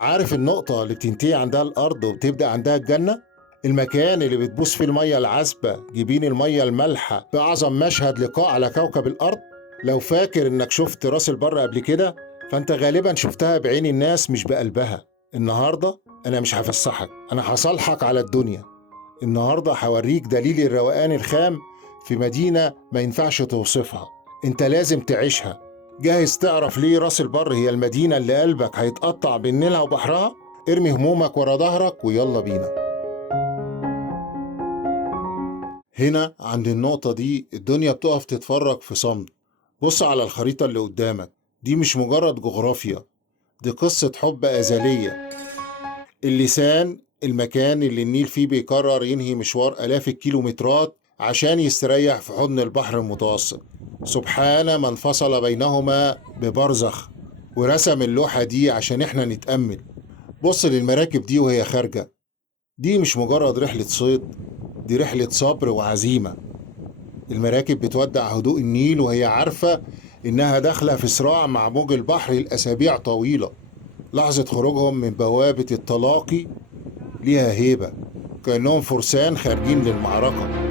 عارف النقطة اللي بتنتهي عندها الأرض وبتبدأ عندها الجنة؟ المكان اللي بتبوس فيه المية العذبة جبين المية المالحة بأعظم مشهد لقاء على كوكب الأرض. لو فاكر إنك شفت راس البر قبل كده فأنت غالبا شفتها بعين الناس مش بقلبها. النهاردة أنا مش هفسحك، أنا هصالحك على الدنيا. النهاردة هوريك دليل الروقان الخام في مدينة ما ينفعش توصفها، أنت لازم تعيشها. جاهز تعرف ليه راس البر هي المدينة اللي قلبك هيتقطع بين نيلها وبحرها؟ ارمي همومك ورا ظهرك ويلا بينا. هنا عند النقطة دي الدنيا بتقف تتفرج في صمت. بص على الخريطة اللي قدامك، دي مش مجرد جغرافيا، دي قصة حب أزلية. اللسان المكان اللي النيل فيه بيقرر ينهي مشوار آلاف الكيلومترات عشان يستريح في حضن البحر المتوسط. سبحان من فصل بينهما ببرزخ ورسم اللوحة دي عشان احنا نتأمل. بص للمراكب دي وهي خارجة، دي مش مجرد رحلة صيد، دي رحلة صبر وعزيمة. المراكب بتودع هدوء النيل وهي عارفة إنها داخلة في صراع مع موج البحر لأسابيع طويلة. لحظة خروجهم من بوابة التلاقي ليها هيبة، كأنهم فرسان خارجين للمعركة.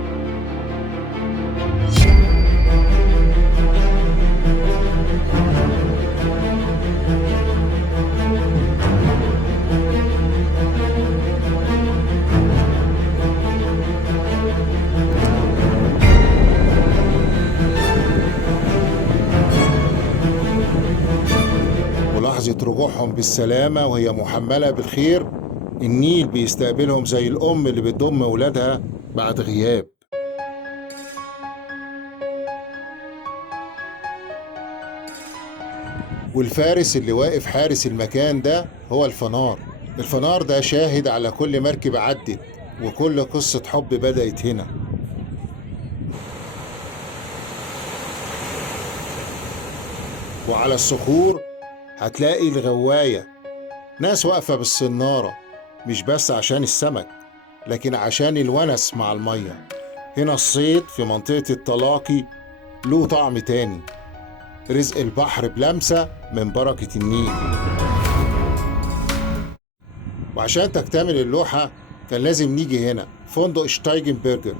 ولحظة رجوعهم بالسلامة وهي محملة بالخير، النيل بيستقبلهم زي الأم اللي بتضم ولادها بعد غياب. والفارس اللي واقف حارس المكان ده هو الفنار. الفنار ده شاهد على كل مركب عدت وكل قصة حب بدأت هنا. وعلى الصخور هتلاقي الغواية، ناس واقفة بالصنارة، مش بس عشان السمك لكن عشان الونس مع المية. هنا الصيد في منطقة التلاقي له طعم تاني، رزق البحر بلمسة من بركة النيل. وعشان تكتمل اللوحة كان لازم نيجي هنا فندق شتايجنبرجر.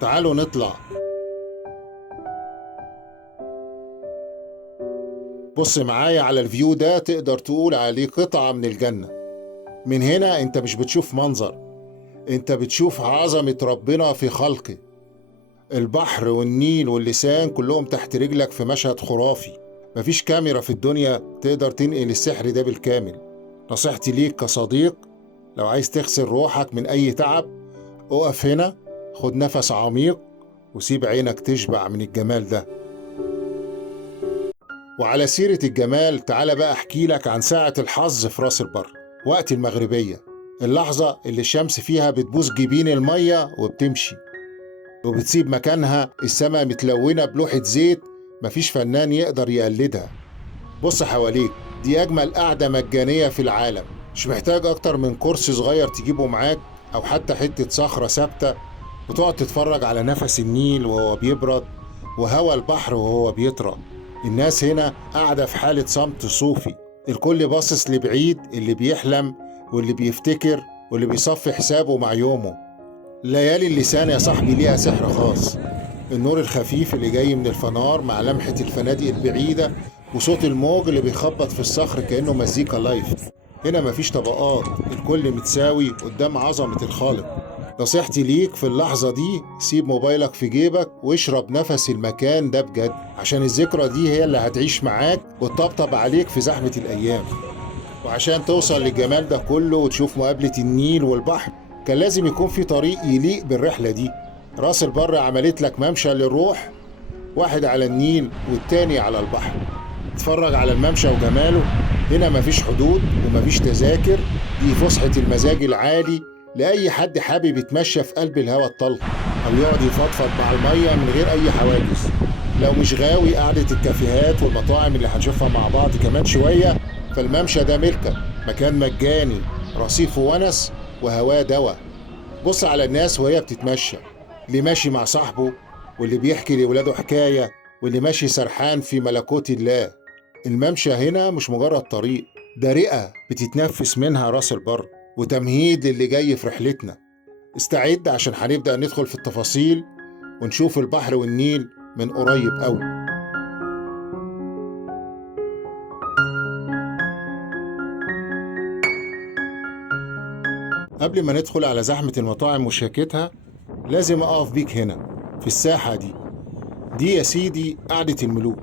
تعالوا نطلع. بص معايا على الفيو ده، تقدر تقول عليه قطعة من الجنة. من هنا انت مش بتشوف منظر، انت بتشوف عظمة ربنا في خلقه. البحر والنيل واللسان كلهم تحت رجلك في مشهد خرافي. مفيش كاميرا في الدنيا تقدر تنقل السحر ده بالكامل. نصيحتي ليك كصديق، لو عايز تغسل روحك من أي تعب اقف هنا، خد نفس عميق وسيب عينك تشبع من الجمال ده. وعلى سيرة الجمال تعالى بقى احكي لك عن ساعة الحظ في راس البر. وقت المغربية، اللحظة اللي الشمس فيها بتبوس جبين المية وبتمشي وبتسيب مكانها السماء متلونة بلوحة زيت مفيش فنان يقدر يقلدها. بص حواليك، دي أجمل قعدة مجانية في العالم. مش محتاج أكتر من كرسي صغير تجيبه معاك أو حتى حتة صخرة ثابتة، وتقعد تتفرج على نفس النيل وهو بيبرد وهوا البحر وهو بيطرى. الناس هنا قاعدة في حالة صمت صوفي، الكل باصص لبعيد، اللي بيحلم واللي بيفتكر واللي بيصفي حسابه مع يومه. ليالي اللسان يا صاحبي ليها سحر خاص. النور الخفيف اللي جاي من الفنار مع لمحة الفنادق البعيدة وصوت الموج اللي بيخبط في الصخر كأنه مزيكا لايف. هنا مفيش طبقات، الكل متساوي قدام عظمة الخالق. نصيحتي ليك في اللحظة دي، سيب موبايلك في جيبك واشرب نفس المكان ده بجد، عشان الذكرى دي هي اللي هتعيش معاك وتطبطب عليك في زحمة الأيام. وعشان توصل للجمال ده كله وتشوف مقابلة النيل والبحر كان لازم يكون في طريق يليق بالرحلة دي. راس البر عملت لك ممشى للروح، واحد على النيل والتاني على البحر. اتفرج على الممشى وجماله. هنا مفيش حدود ومفيش تذاكر، دي فسحة المزاج العالي لأي حد حابب يتمشى في قلب الهواء الطلق أو يقعد يفضفض مع المية من غير أي حواجز. لو مش غاوي قعدة الكافيهات والمطاعم اللي هنشوفها مع بعض كمان شوية، فالممشى ده ملكك، مكان مجاني، رصيف ونس وهواه دوا. بص على الناس وهي بتتمشى، اللي ماشي مع صاحبه واللي بيحكي لولاده حكاية واللي ماشي سرحان في ملكوت الله. الممشى هنا مش مجرد طريق، ده رئة بتتنفس منها راس البر، وتمهيد للي جاي في رحلتنا. استعد عشان هنبدأ ندخل في التفاصيل ونشوف البحر والنيل من قريب قوي. قبل ما ندخل على زحمة المطاعم وشياكتها، لازم أقف بيك هنا في الساحة دي يا سيدي قعدة الملوك،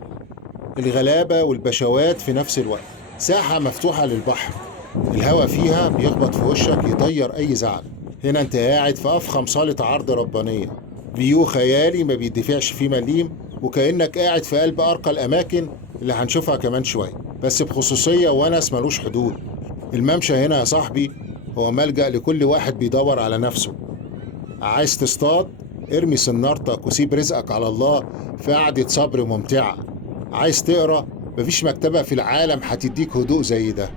الغلابة والبشوات في نفس الوقت. ساحة مفتوحة للبحر، الهوا فيها بيخبط في وشك يطير أي زعل. هنا أنت قاعد في أفخم صالة عرض ربانية، فيو خيالي ما بيدفعش فيه مليم، وكأنك قاعد في قلب أرقى الأماكن اللي هنشوفها كمان شوية، بس بخصوصية ونس ملوش حدود. الممشى هنا يا صاحبي هو ملجأ لكل واحد بيدور على نفسه. عايز تصطاد؟ ارمي سنارتك وسيب رزقك على الله في قعدة صبر ممتعة. عايز تقرأ؟ مفيش مكتبة في العالم هتديك هدوء زي ده.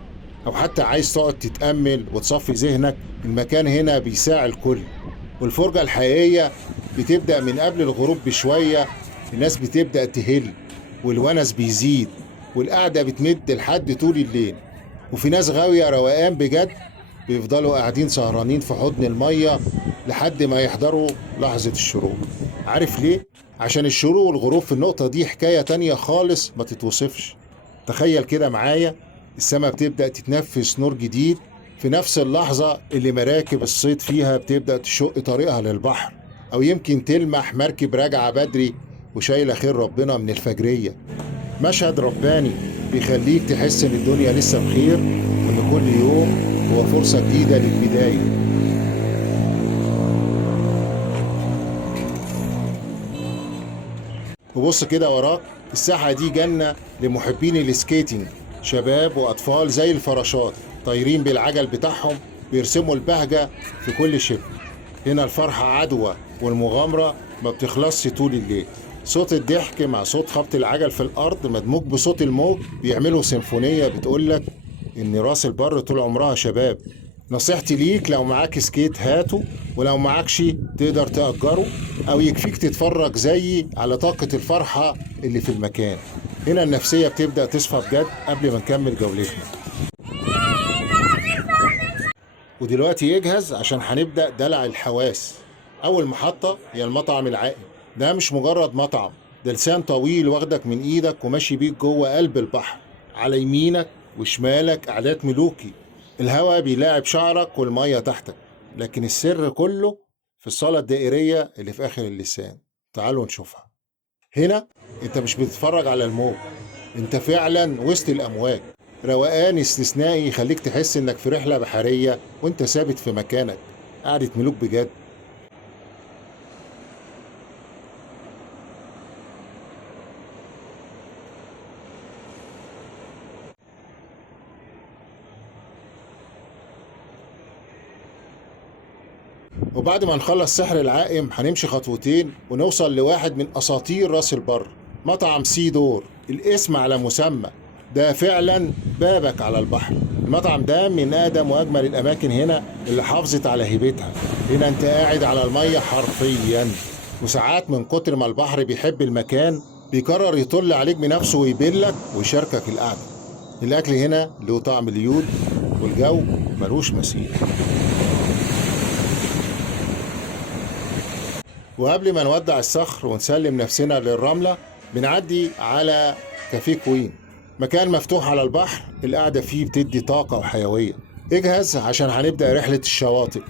أو حتى عايز تقعد تتأمل وتصفي ذهنك، المكان هنا بيساع الكل. والفرجة الحقيقية بتبدأ من قبل الغروب بشوية. الناس بتبدأ تهل والونس بيزيد، والقعدة بتمد لحد طول الليل. وفي ناس غاوية روقان بجد بيفضلوا قاعدين سهرانين في حضن المية لحد ما يحضروا لحظة الشروق. عارف ليه؟ عشان الشروق والغروب في النقطة دي حكاية تانية خالص ما تتوصفش. تخيل كده معايا، السماء بتبدأ تتنفس نور جديد في نفس اللحظة اللي مراكب الصيد فيها بتبدأ تشق طريقها للبحر، أو يمكن تلمح مركب راجعة بدري وشايلة خير ربنا من الفجرية. مشهد رباني بيخليك تحس إن الدنيا لسه بخير، وإن كل يوم هو فرصة جديدة للبداية. وبص كده وراك، الساحة دي جنة لمحبين السكيتنج، شباب وأطفال زي الفراشات طايرين بالعجل بتاعهم بيرسموا البهجة في كل شبر. هنا الفرحة عدوى والمغامرة ما بتخلصش طول الليل. صوت الضحك مع صوت خبط العجل في الأرض مدموج بصوت الموج بيعملوا سيمفونية بتقولك إن راس البر طول عمرها شباب. نصيحتي ليك، لو معاك سكيت هاته، ولو معاكش تقدر تأجره، أو يكفيك تتفرج زيي على طاقة الفرحة اللي في المكان. هنا النفسية بتبدأ تصفى بجد قبل ما نكمل جولتنا. ودلوقتي يجهز عشان هنبدأ دلع الحواس. أول محطة هي المطعم العائم. ده مش مجرد مطعم، ده لسان طويل واخدك من إيدك وماشي بيك جوه قلب البحر. على يمينك وشمالك قعدات ملوكي، الهواء بيلاعب شعرك والمية تحتك، لكن السر كله في الصالة الدائرية اللي في آخر اللسان. تعالوا نشوفها. هنا انت مش بتتفرج على الموج، انت فعلا وسط الأمواج. روقان استثنائي يخليك تحس انك في رحلة بحرية وانت ثابت في مكانك. قعدة ملوك بجد. وبعد ما نخلص سحر العائم هنمشي خطوتين ونوصل لواحد من أساطير راس البر، مطعم سي دور. الاسم على مسمى، ده فعلا بابك على البحر. المطعم ده من أقدم وأجمل الأماكن هنا اللي حافظت على هيبتها. هنا أنت قاعد على المية حرفيا، وساعات من كتر ما البحر بيحب المكان بيقرر يطل عليك بنفسه ويبلك ويشاركك القعدة. الأكل هنا له طعم اليود، والجو ملوش مثيل. وقبل ما نودع الصخر ونسلم نفسنا للرملة، بنعدي على كافيه كوين، مكان مفتوح على البحر، القعدة فيه بتدي طاقة وحيوية. اجهز عشان هنبدأ رحلة الشواطئ.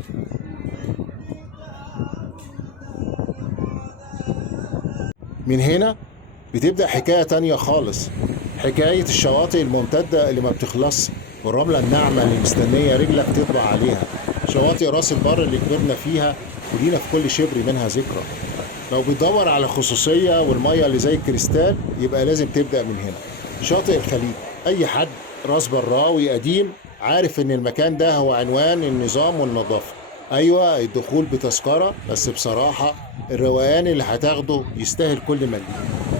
من هنا بتبدأ حكاية تانية خالص، حكاية الشواطئ الممتدة اللي ما بتخلص، والرملة الناعمة اللي مستنية رجلك تطبع عليها. شواطئ راس البر اللي كبرنا فيها ولينا في كل شبر منها ذكرى. لو بتدور على خصوصية والمية اللي زي الكريستال، يبقى لازم تبدأ من هنا. شاطئ الخليج، أي حد راس براوي قديم عارف إن المكان ده هو عنوان النظام والنظافة. أيوة، الدخول بتذكرة، بس بصراحة الروقان اللي هتاخده يستاهل كل مليم.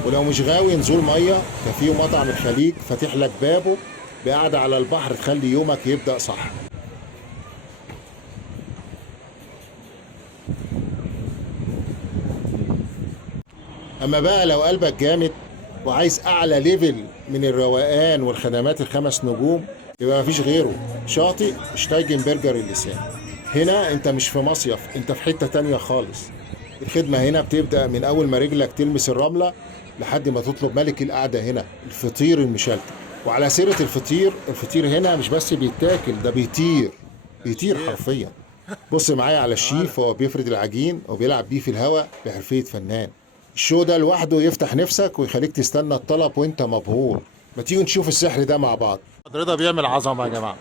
ولو مش غاوي نزول مية، كافيه ومطعم الخليج فاتح لك بابه بقعدة على البحر تخلي يومك يبدأ صح. أما بقى لو قلبك جامد وعايز أعلى ليفل من الروقان والخدمات ال5 نجوم، يبقى مفيش غيره، شاطئ شتايجنبرجر اللسان. هنا انت مش في مصيف، انت في حتة تانية خالص. الخدمة هنا بتبدأ من أول ما رجلك تلمس الرملة لحد ما تطلب ملك القعدة هنا، الفطير المشلتت. وعلى سيرة الفطير، الفطير هنا مش بس بيتاكل، ده بيطير، بيطير حرفيا. بص معايا على الشيف وهو بيفرد العجين وبيلعب بيه في الهواء بحرفية فنان. الشو ده لوحده يفتح نفسك ويخليك تستنى الطلب وانت مبهور. ما تيجوا نشوف السحر ده مع بعض. رضا بيعمل عظمة يا جماعة.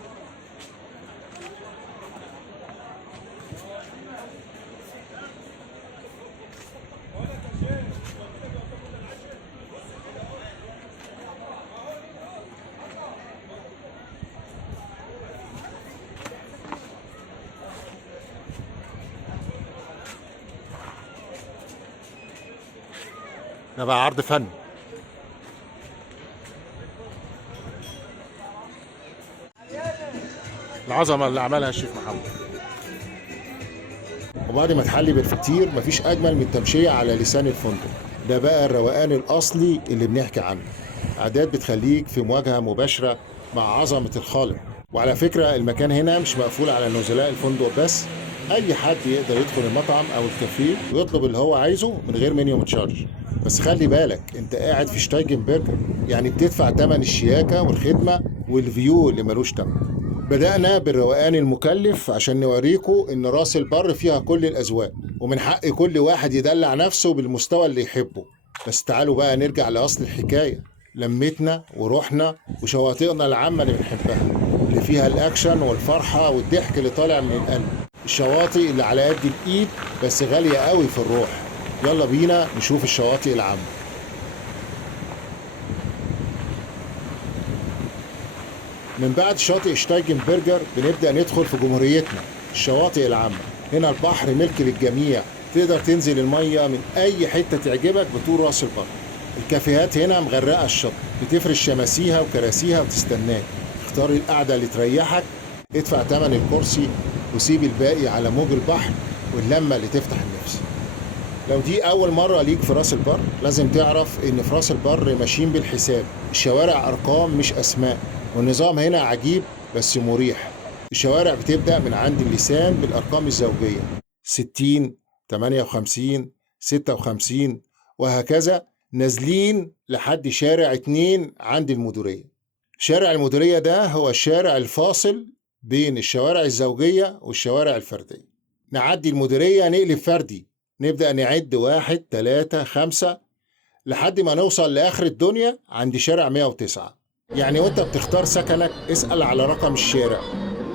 ده بقى عرض فن. العظمة اللي عملها الشيف محمد. وبعد ما تحلي بالفطير مفيش أجمل من التمشية على لسان الفندق. ده بقى الروقان الأصلي اللي بنحكي عنه. عادات بتخليك في مواجهة مباشرة مع عظمة الخالق. وعلى فكرة المكان هنا مش مقفول على نزلاء الفندق بس، أي حد يقدر يدخل المطعم أو الكافيه ويطلب اللي هو عايزه من غير مينيمم تشارج. بس خلي بالك انت قاعد في شتايجنبرجر، يعني بتدفع تمن الشياكة والخدمة والفيو اللي ملوش تمن. بدأنا بالروقان المكلف عشان نوريكم إن راس البر فيها كل الأذواق، ومن حق كل واحد يدلع نفسه بالمستوى اللي يحبه. بس تعالوا بقى نرجع لأصل الحكاية، لمتنا وروحنا وشواطئنا العامة اللي بنحبها، اللي فيها الأكشن والفرحة والضحك اللي طالع من القلب. الشواطئ اللي على قد الإيد بس غالية قوي في الروح. يلا بينا نشوف الشواطئ العامة. من بعد شاطئ شتايجنبرجر بنبدأ ندخل في جمهوريتنا، الشواطئ العامة. هنا البحر ملك للجميع، تقدر تنزل المية من أي حتة تعجبك بطول راس البر. الكافيهات هنا مغرقة الشط، بتفرش شماسيها وكراسيها وتستناك. اختار القعدة اللي تريحك، ادفع تمن الكرسي وسيب الباقي على موج البحر واللمة اللي تفتح النفس. لو دي أول مرة ليك في راس البر لازم تعرف إن في راس البر ماشيين بالحساب. الشوارع أرقام مش أسماء، والنظام هنا عجيب بس مريح. الشوارع بتبدأ من عند اللسان بالأرقام الزوجية 60 58 56 وهكذا، نازلين لحد شارع 2 عند المديرية. شارع المديرية ده هو الشارع الفاصل بين الشوارع الزوجية والشوارع الفردية. نعدي المديرية نقلب فردي، نبدأ نعد 1 3 5 لحد ما نوصل لآخر الدنيا عند شارع 109. يعني وانت بتختار سكنك اسأل على رقم الشارع،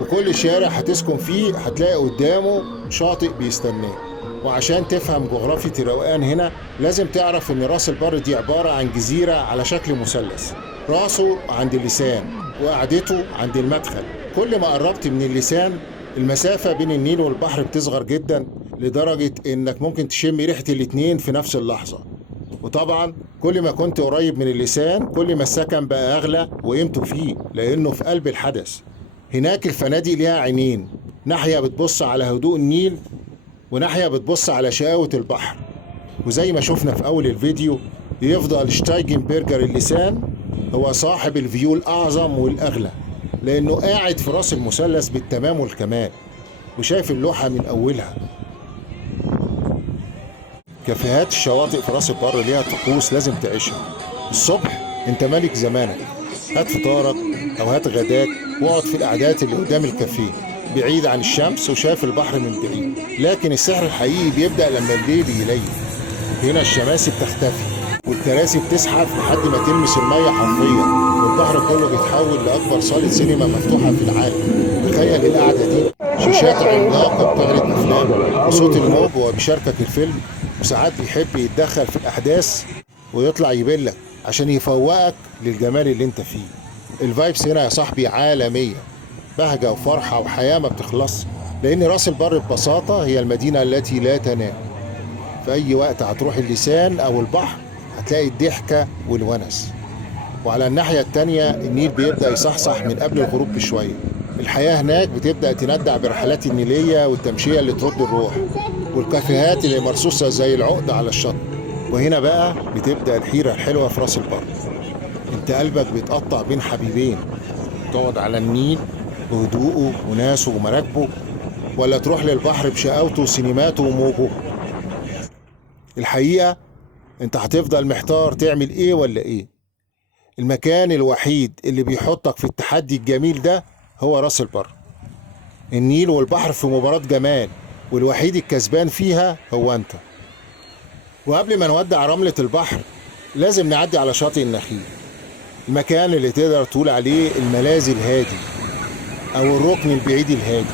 وكل شارع هتسكن فيه هتلاقي قدامه شاطئ بيستناك. وعشان تفهم جغرافية الروقان هنا لازم تعرف ان راس البر دي عبارة عن جزيرة على شكل مثلث، راسه عند اللسان وقعدته عند المدخل. كل ما قربت من اللسان المسافة بين النيل والبحر بتصغر جدا، لدرجة انك ممكن تشم ريحة الاتنين في نفس اللحظة. وطبعا كل ما كنت قريب من اللسان كل ما السكن بقى أغلى وقيمته فيه، لأنه في قلب الحدث. هناك الفنادق ليها عينين، ناحية بتبص على هدوء النيل وناحية بتبص على شقاوة البحر. وزي ما شفنا في أول الفيديو يفضل شتايجنبرجر اللسان هو صاحب الفيو الأعظم والأغلى، لأنه قاعد في راس المثلث بالتمام والكمال وشايف اللوحة من أولها. كافيهات الشواطئ في راس البر ليها طقوس لازم تعيشها. الصبح انت ملك زمانك، هات فطارك او هات غداك واقعد في القعدات اللي قدام الكافيه بعيد عن الشمس وشايف البحر من بعيد. لكن السحر الحقيقي بيبدأ لما الليل يليل. هنا الشماسي بتختفي والكراسي بتزحف لحد ما تلمس المية حرفيا، والبحر كله بيتحول لأكبر صالة سينما مفتوحة في العالم. تخيل القعدة دي، شاشات عملاقة بتعرض أفلام وصوت الموج وهو بيشاركك الفيلم، وساعات بيحب يتدخل في الأحداث ويطلع يبلك عشان يفوقك للجمال اللي انت فيه. الفايبس هنا يا صاحبي عالمية، بهجة وفرحة وحياة ما بتخلص، لأن راس البر ببساطة هي المدينة التي لا تنام. في أي وقت هتروح اللسان أو البحر هتلاقي الضحكة والونس. وعلى الناحية التانية النيل بيبدأ يصحصح من قبل الغروب بشوية. الحياة هناك بتبدأ تندع برحلات النيلية والتمشية اللي ترد الروح، والكافيهات اللي مرصوصة زي العقد على الشط. وهنا بقى بتبدأ الحيرة الحلوة في راس البر. انت قلبك بيتقطع بين حبيبين، تقعد على النيل بهدوءه وناسه ومراكبه، ولا تروح للبحر بشقاوته وسينماته وموجه؟ الحقيقة انت هتفضل محتار تعمل ايه ولا ايه. المكان الوحيد اللي بيحطك في التحدي الجميل ده هو راس البر. النيل والبحر في مباراة جمال، والوحيد الكسبان فيها هو انت. وقبل ما نودع رملة البحر لازم نعدي على شاطئ النخيل، المكان اللي تقدر تقول عليه الملاذي الهادي او الركن البعيد الهادي.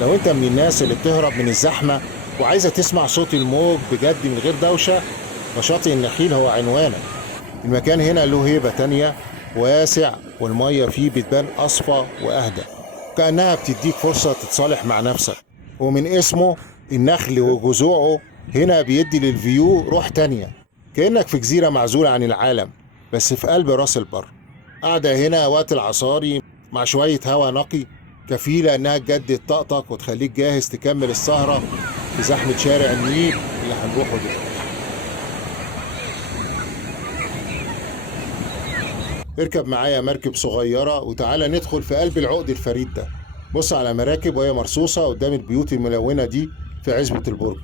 لو انت من الناس اللي بتهرب من الزحمة وعايزة تسمع صوت الموج بجد من غير دوشة، فشاطئ النخيل هو عنوانك. المكان هنا له هيبة تانية، واسع والمية فيه بتبان أصفى وأهدى، كأنها بتديك فرصة تتصالح مع نفسك. ومن اسمه النخل وجذوعه هنا بيدي للفيو روح تانية، كأنك في جزيرة معزولة عن العالم بس في قلب راس البر. قاعدة هنا وقت العصاري مع شوية هوا نقي كفيلة انها تجدد طاقتك وتخليك جاهز تكمل السهرة في زحمة شارع النيل اللي هنروحه دلوقتي. اركب معايا مركب صغيرة وتعالى ندخل في قلب العقد الفريد ده. بص على مراكب وهي مرصوصة قدام البيوت الملونة دي في عزبة البرج.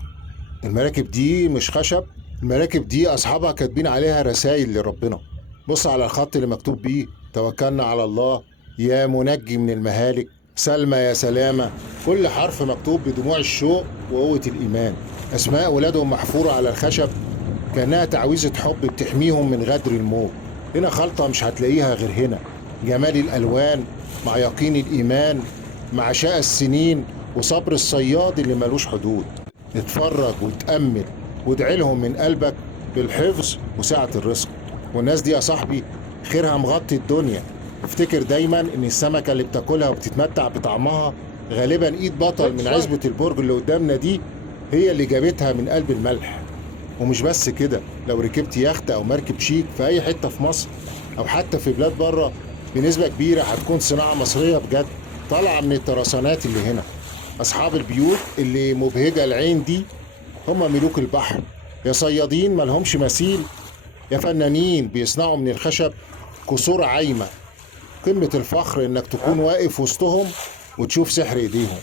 المراكب دي مش خشب، المراكب دي أصحابها كاتبين عليها رسائل لربنا. بص على الخط اللي مكتوب بيه: توكلنا على الله يا منجي من المهالك، سلمى يا سلامة. كل حرف مكتوب بدموع الشوق وقوة الإيمان. أسماء ولادهم محفورة على الخشب كأنها تعويذة حب بتحميهم من غدر الموت. هنا خلطة مش هتلاقيها غير هنا، جمال الألوان مع يقين الإيمان مع شقى السنين وصبر الصياد اللي ملوش حدود. اتفرج وتأمل وادعي لهم من قلبك بالحفظ وسعة الرزق. والناس دي يا صاحبي خيرها مغطي الدنيا. افتكر دايما ان السمكة اللي بتاكلها وبتتمتع بطعمها غالبا ايد بطل من عزبة البرج اللي قدامنا دي هي اللي جابتها من قلب الملح. ومش بس كده، لو ركبت يخت او مركب شيك في اي حتة في مصر او حتى في بلاد بره، بنسبة كبيرة هتكون صناعة مصرية بجد طالعة من الترسانات اللي هنا. اصحاب البيوت اللي مبهجة العين دي هم ملوك البحر، يا صيادين ملهمش مثيل، يا فنانين بيصنعوا من الخشب قصور عايمة. قمة الفخر انك تكون واقف وسطهم وتشوف سحر ايديهم.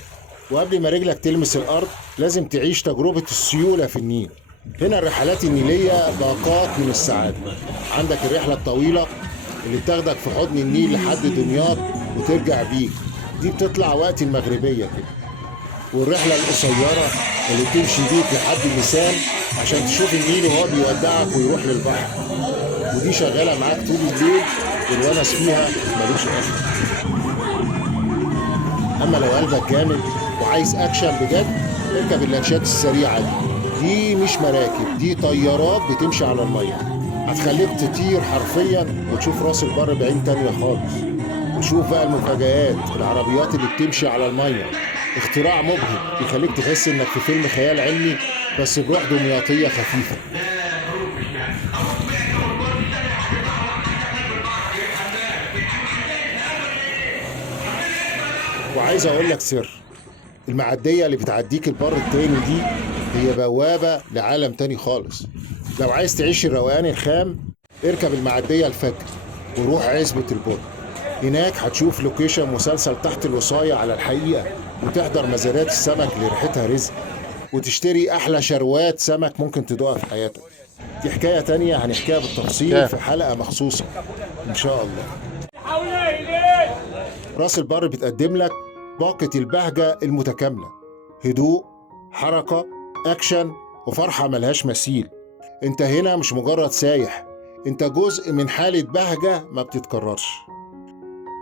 وقبل ما رجلك تلمس الارض لازم تعيش تجربة السيولة في النيل. هنا الرحلات النيلية باقات من السعادة. عندك الرحلة الطويلة اللي بتاخدك في حضن النيل لحد دمياط وترجع بيك، دي بتطلع وقت المغربية كده. والرحلة القصيرة اللي بتمشي بيك لحد اللسان عشان تشوف النيل وهو بيودعك ويروح للبحر، ودي شغالة معاك طول الليل والونس فيها ملوش آخر. أما لو قلبك جامد وعايز أكشن بجد، اركب اللانشات السريعة دي مش مراكب، دي طيارات بتمشي على المية، هتخليك تطير حرفيا وتشوف راس البر بعين تانية خالص. وشوف بقى المفاجآت، العربيات اللي بتمشي على المية، اختراع مبهج يخليك تحس انك في فيلم خيال علمي بس بروح دمياطية خفيفة. وعايز اقول لك سر، المعدية اللي بتعديك البر التاني دي هي بوابة لعالم تاني خالص. لو عايز تعيش الروقان الخام اركب المعدية الفجر وروح عزبة البرج. هناك هتشوف لوكيشن مسلسل تحت الوصاية على الحقيقة، وتحضر مزارات السمك اللي ريحتها رزق، وتشتري أحلى شروات سمك ممكن تدوقها في حياتك. دي حكاية تانية هنحكيها بالتفصيل في حلقة مخصوصة إن شاء الله. راس البر بتقدم لك باقة البهجة المتكاملة، هدوء، حركة، أكشن، وفرحة ملهاش مثيل. انت هنا مش مجرد سايح، انت جزء من حالة بهجة ما بتتكررش.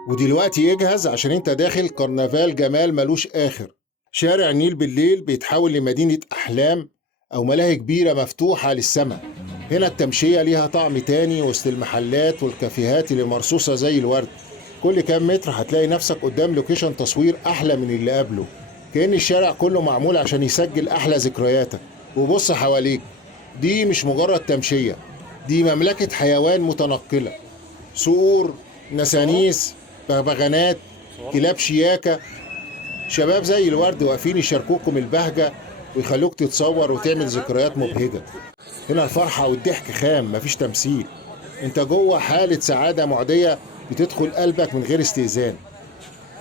ودلوقتي اجهز عشان انت داخل كرنفال جمال ملوش آخر. شارع النيل بالليل بيتحول لمدينة أحلام أو ملاهي كبيرة مفتوحة للسماء. هنا التمشية ليها طعم تاني وسط المحلات والكافيهات اللي مرصوصة زي الورد. كل كام متر هتلاقي نفسك قدام لوكيشن تصوير أحلى من اللي قبله، كأن الشارع كله معمول عشان يسجل أحلى ذكرياتك. وبص حواليك، دي مش مجرد تمشية، دي مملكة حيوان متنقلة. صقور، نسانيس، بغبغانات، كلاب شياكة، شباب زي الورد واقفين يشاركوكم البهجة ويخلوك تتصور وتعمل ذكريات مبهجة. هنا الفرحة والضحك خام، مفيش تمثيل. انت جوه حالة سعادة معدية بتدخل قلبك من غير استئذان.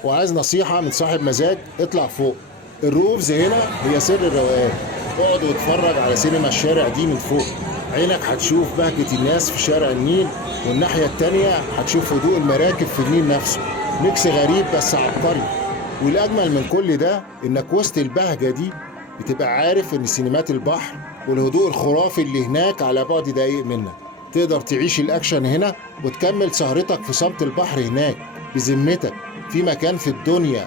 وعايز نصيحة من صاحب مزاج، اطلع فوق. الروفز هنا هي سر الروقان. اقعد واتفرج على سينما الشارع دي من فوق. عينك هتشوف بهجة الناس في شارع النيل، والناحية التانية هتشوف هدوء المراكب في النيل نفسه. ميكس غريب بس عبقري. والأجمل من كل ده إنك وسط البهجة دي بتبقى عارف إن سينمات البحر والهدوء الخرافي اللي هناك على بعد دقايق منك. تقدر تعيش الأكشن هنا وتكمل سهرتك في صمت البحر هناك. بذمتك في مكان في الدنيا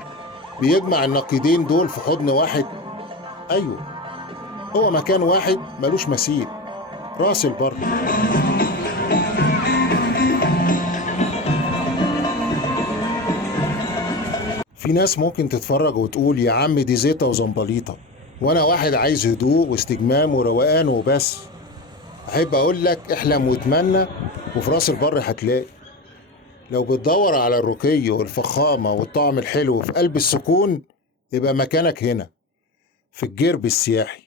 بيجمع النقيضين دول في حضن واحد؟ أيوه، هو مكان واحد ملوش مثيل، راس البر. في ناس ممكن تتفرج وتقول يا عم دي زيطة وزنبليطة، وانا واحد عايز هدوء واستجمام وروقان وبس. احب اقول لك احلم واتمنى، وفي راس البر هتلاقي. لو بتدور على الرقي والفخامة والطعم الحلو في قلب السكون، يبقى مكانك هنا في الجرب السياحي.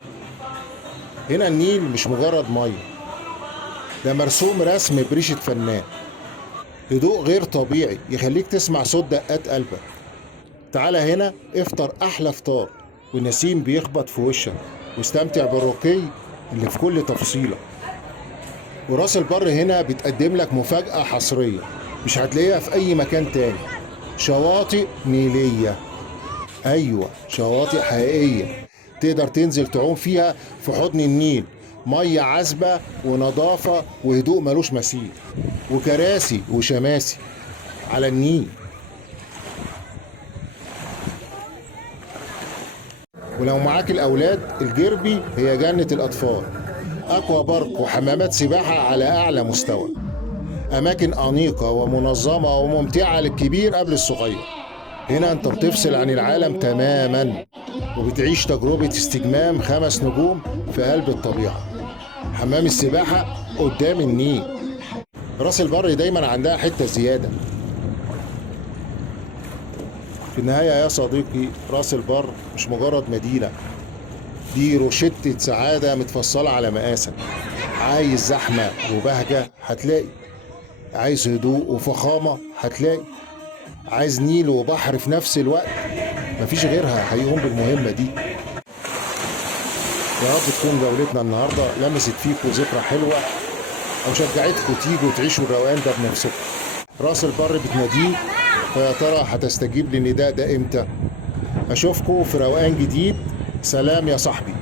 هنا النيل مش مجرد مية، ده مرسوم رسم بريشة فنان. هدوء غير طبيعي يخليك تسمع صوت دقات قلبك. تعالى هنا افطر احلى فطار والنسيم بيخبط في وشك، واستمتع بالرقي اللي في كل تفصيلة. وراس البر هنا بتقدم لك مفاجأة حصرية مش هتلاقيها في اي مكان تاني. شواطئ نيلية، ايوه شواطئ حقيقية تقدر تنزل تعوم فيها في حضن النيل. مية عذبة ونظافة وهدوء ملوش مثيل، وكراسي وشماسي على النيل. ولو معاك الأولاد، الجربي هي جنة الأطفال. أكوا بارك وحمامات سباحة على أعلى مستوى. أماكن أنيقة ومنظمة وممتعة للكبير قبل الصغير. هنا أنت بتفصل عن العالم تماما وبتعيش تجربة استجمام 5 نجوم في قلب الطبيعة. حمام السباحة قدام النيل. راس البر دايما عندها حتة زيادة. في النهاية يا صديقي، راس البر مش مجرد مدينة، دي روشتة سعادة متفصلة على مقاسك. عايز زحمة وبهجة هتلاقي، عايز هدوء وفخامة هتلاقي، عايز نيل وبحر في نفس الوقت، مفيش غيرها هيقوم بالمهمة دي. يا رب تكون جولتنا النهاردة لمست فيكم ذكرى حلوة أو شجعتكم تيجوا تعيشوا الروقان ده بنفسكم. راس البر بتناديك، فيا ترى هتستجيب للنداء ده امتى؟ أشوفكم في روقان جديد. سلام يا صاحبي.